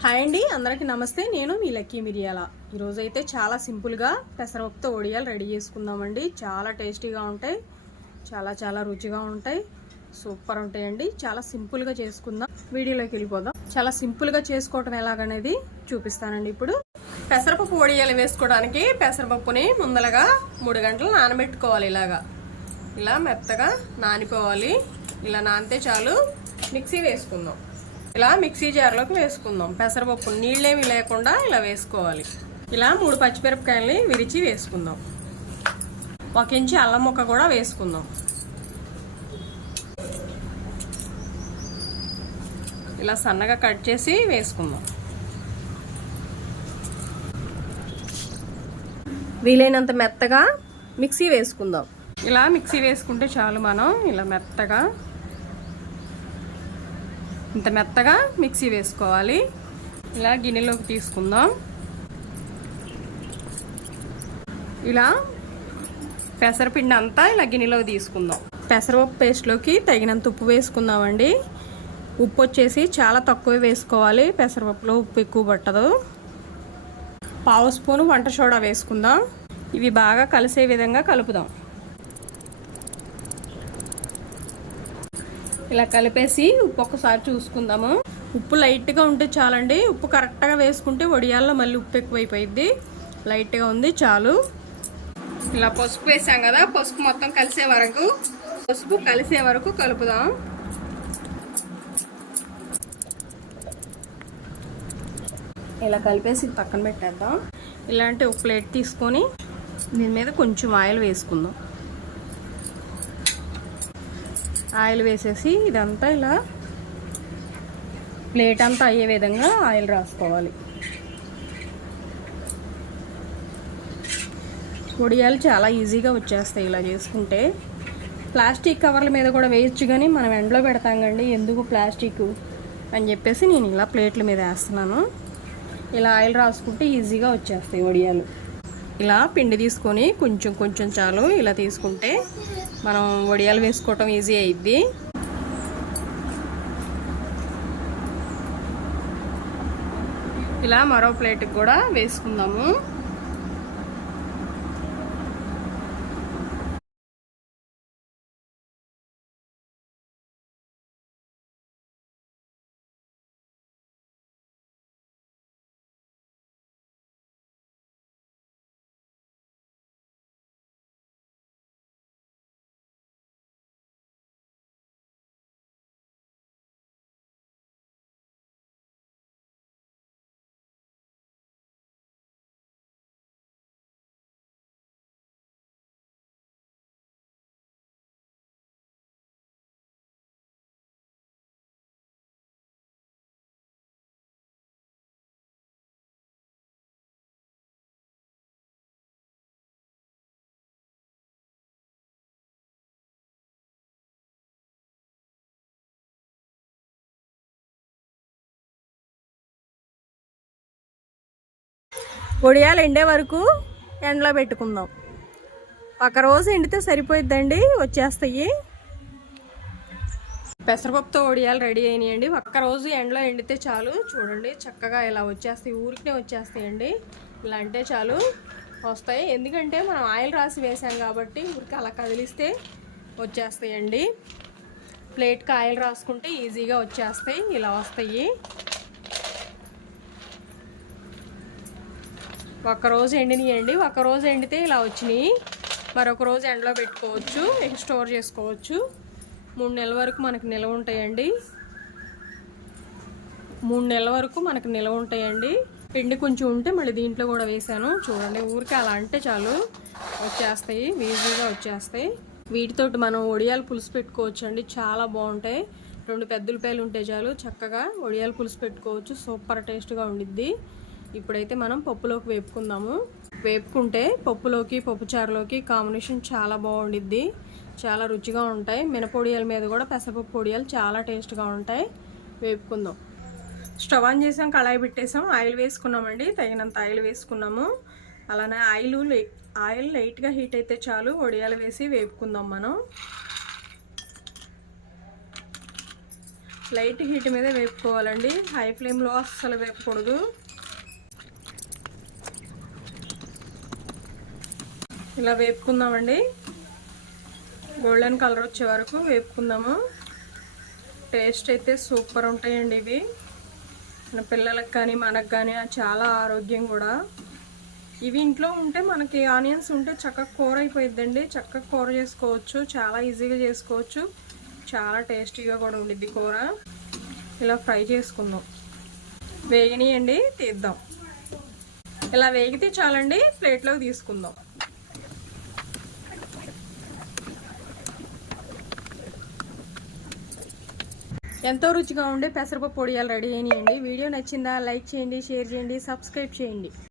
Hi అండి, అందరికీ నమస్తే. నేను మీ లక్కీ మిరియాల. ఈరోజు అయితే చాలా సింపుల్గా పెసరపప్పుతో వడియాలు రెడీ చేసుకుందామండి. చాలా టేస్టీగా ఉంటాయి, చాలా రుచిగా ఉంటాయి, సూపర్ ఉంటాయండి. చాలా సింపుల్గా చేసుకుందాం. వీడియోలోకి వెళ్ళిపోదాం. చాలా సింపుల్గా చేసుకోవటం ఎలాగనేది చూపిస్తానండి. ఇప్పుడు పెసరపప్పు వడియాలు వేసుకోవడానికి పెసరపప్పుని ముందలగా 3 గంటలు నానబెట్టుకోవాలి. ఇలా మెత్తగా నానిపోవాలి. ఇలా నానితే చాలు. మిక్సీ వేసుకుందాం. ఇలా మిక్సీ జార్లోకి వేసుకుందాం. పెసరపప్పు నీళ్ళేమి లేకుండా ఇలా వేసుకోవాలి. ఇలా 3 పచ్చిమిరపకాయలని విరిచి వేసుకుందాం. 1 ఇంచు అల్లం ముక్క కూడా వేసుకుందాం. ఇలా సన్నగా కట్ చేసి వేసుకుందాం. వీలైనంత మెత్తగా మిక్సీ వేసుకుందాం. ఇలా మిక్సీ వేసుకుంటే చాలు. మనం ఇలా మెత్తగా ఇంత మెత్తగా మిక్సీ వేసుకోవాలి. ఇలా గిన్నెలోకి తీసుకుందాం. ఇలా పెసరపిండి అంతా ఇలా గిన్నెలోకి తీసుకుందాం. పెసరపప్పు పేస్ట్లోకి తగినంత ఉప్పు వేసుకుందామండి. ఉప్పు వచ్చేసి చాలా తక్కువే వేసుకోవాలి. పెసరపప్పులో ఉప్పు ఎక్కువ పట్టదు. 1/2 స్పూను వంట సోడా వేసుకుందాం. ఇవి బాగా కలిసే విధంగా కలుపుదాం. ఇలా కలిపేసి ఉప్పు ఒక్కసారి చూసుకుందాము. ఉప్పు లైట్గా ఉంటే చాలండి. ఉప్పు కరెక్ట్గా వేసుకుంటే వడియాల్లో మళ్ళీ ఉప్పు ఎక్కువైపోయింది. లైట్గా ఉంది, చాలు. ఇలా పసుపు వేసాం కదా, పసుపు మొత్తం కలిసే వరకు కలుపుదాం. ఇలా కలిపేసి పక్కన పెట్టేద్దాం. ఇలాంటి ఒక ప్లేట్ తీసుకొని దీని మీద కొంచెం ఆయిల్ వేసుకుందాం. ఆయిల్ వేసేసి ఇదంతా ఇలా ప్లేట్ అంతా అయ్యే విధంగా ఆయిల్ రాసుకోవాలి. వడియాలు చాలా ఈజీగా వచ్చేస్తాయి ఇలా చేసుకుంటే. ప్లాస్టిక్ కవర్ల మీద కూడా వేయచ్చు, కానీ మనం ఎండలో పెడతాం కండి, ఎందుకు ప్లాస్టిక్ అని చెప్పేసి నేను ఇలా ప్లేట్ల మీద వేస్తున్నాను. ఇలా ఆయిల్ రాసుకుంటే ఈజీగా వచ్చేస్తాయి వడియాలు. ఇలా పిండి తీసుకొని కొంచెం చాలు ఇలా తీసుకుంటే మనం వడియాలు వేసుకోవటం ఈజీ అయ్యిద్ది. ఇలా మరో ప్లేట్కి కూడా వేసుకుందాము. వడియాలు ఎండే వరకు ఎండలో పెట్టుకుందాం. 1 రోజు ఎండితే సరిపోయిద్దండి, వచ్చేస్తాయి. పెసరపప్పుతో వడియాలు రెడీ అయినాయండి. 1 రోజు ఎండలో ఎండితే చాలు. చూడండి చక్కగా ఇలా వచ్చేస్తాయి, ఊరికే వచ్చేస్తాయండి. ఇలా అంటే చాలు వస్తాయి. ఎందుకంటే మనం ఆయిల్ రాసి వేసాం కాబట్టి ఊరికి అలా కదిలిస్తే వచ్చేస్తాయండి. ప్లేట్కి ఆయిల్ రాసుకుంటే ఈజీగా వచ్చేస్తాయి, ఇలా వస్తాయి. 1 రోజు ఎండినాయండి. 1 రోజు ఎండితే ఇలా వచ్చినాయి. మరొక రోజు ఎండలో పెట్టుకోవచ్చు, స్టోర్ చేసుకోవచ్చు. 3 నెలల వరకు మనకు నిల్వ ఉంటాయండి. 3 నెలల వరకు మనకు నిల్వ ఉంటాయండి. పిండి కొంచెం ఉంటే మళ్ళీ దీంట్లో కూడా వేసాను. చూడండి ఊరికే అలా అంటే చాలు వచ్చేస్తాయి, ఈజీగా వచ్చేస్తాయి. వీటితోటి మనం వడియాలు పులుసు పెట్టుకోవచ్చు అండి, చాలా బాగుంటాయి. 2 పెద్ద ఉల్లిపాయలు ఉంటే చాలు, చక్కగా వడియాలు పులుసు పెట్టుకోవచ్చు. సూపర్ టేస్ట్గా ఉండిద్ది. ఇప్పుడైతే మనం పప్పులోకి వేపుకుందాము. వేపుకుంటే పప్పులోకి పప్పుచారులోకి కాంబినేషన్ చాలా బాగుండిద్ది, చాలా రుచిగా ఉంటాయి. మినపొడియాల మీద కూడా పెసరపప్పు పొడియాలు చాలా టేస్ట్గా ఉంటాయి. వేపుకుందాం. స్టవ్ ఆన్ చేసాం, కళాయి పెట్టేసాం, ఆయిల్ వేసుకున్నామండి. తగినంత ఆయిల్ వేసుకున్నాము. అలానే ఆయిల్ లైట్గా హీట్ అయితే చాలు, వడియాలు వేసి వేపుకుందాం. మనం లైట్ హీట్ మీద వేపుకోవాలండి, హై ఫ్లేమ్లో అస్సలు వేపకూడదు. ఇలా వేపుకుందామండి, గోల్డెన్ కలర్ వచ్చే వరకు వేపుకుందాము. టేస్ట్ అయితే సూపర్ ఉంటాయండి ఇవి. మన పిల్లలకు కానీ మనకు కానీ చాలా ఆరోగ్యం కూడా. ఇవి ఇంట్లో ఉంటే మనకి ఆనియన్స్ ఉంటే చక్కగా కూర అయిపోయిద్దండి, చక్కగా కూర చేసుకోవచ్చు, చాలా ఈజీగా చేసుకోవచ్చు, చాలా టేస్టీగా కూడా ఉండిద్ది కూర. ఇలా ఫ్రై చేసుకుందాం. వేగినాయండి, తీద్దాం. ఇలా వేగితే చాలండి, ప్లేట్లోకి తీసుకుందాం. ఎంతో రుచిగా ఉండే పెసరపప్పు వడియాలు రెడీ అయినాయండి. వీడియో నచ్చిందా? లైక్ చేయండి, షేర్ చేయండి, సబ్స్క్రైబ్ చేయండి.